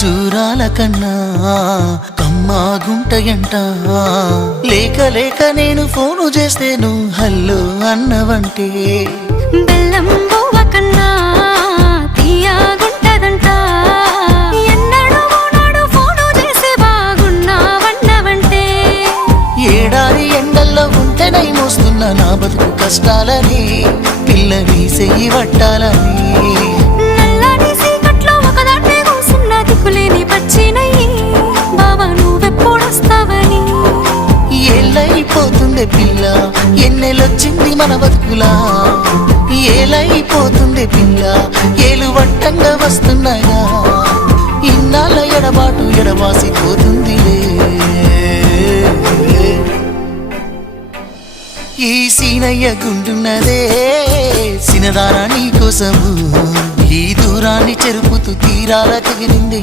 ఖర్జూరాల కన్నా కమ్మాగుంటయంట. లేక లేక నేను ఫోను చేస్తే నువ్వు హల్లో అన్నవంటే బెల్లం బువ్వ కన్నా తీయగుంటదంట. ఎన్నడూ నాడు ఫోను చేసే బాగున్నావన్నవంటే ఏడాది ఎండల్లో ఉంటేనై మోస్తున్న నా బతుకు కష్టాలని పిల్లని చెయ్యి పట్టాలని. నల్లని సీకట్లో ఒకదాన్నే కూసున్న దిక్కులేని పచ్చినయ్యి బావా నువ్వెప్పుడొస్తావని. ఏళ్ళైపోతుండే పిల్ల ఎన్నెలొచ్చింది మన బతుకులా. ఏలైపోతుండే పిల్ల ఏలు వట్టంగా వస్తున్నాయా. ఇన్నాళ్ళ ఎడబాటు ఎడవాసిపోతుందిలే. ఈ సీనయ్య గుండున్నదే సినదారా నీ కోసము. ఈ దూరాన్ని చెరుపుతూ తీరాల తెగిరింది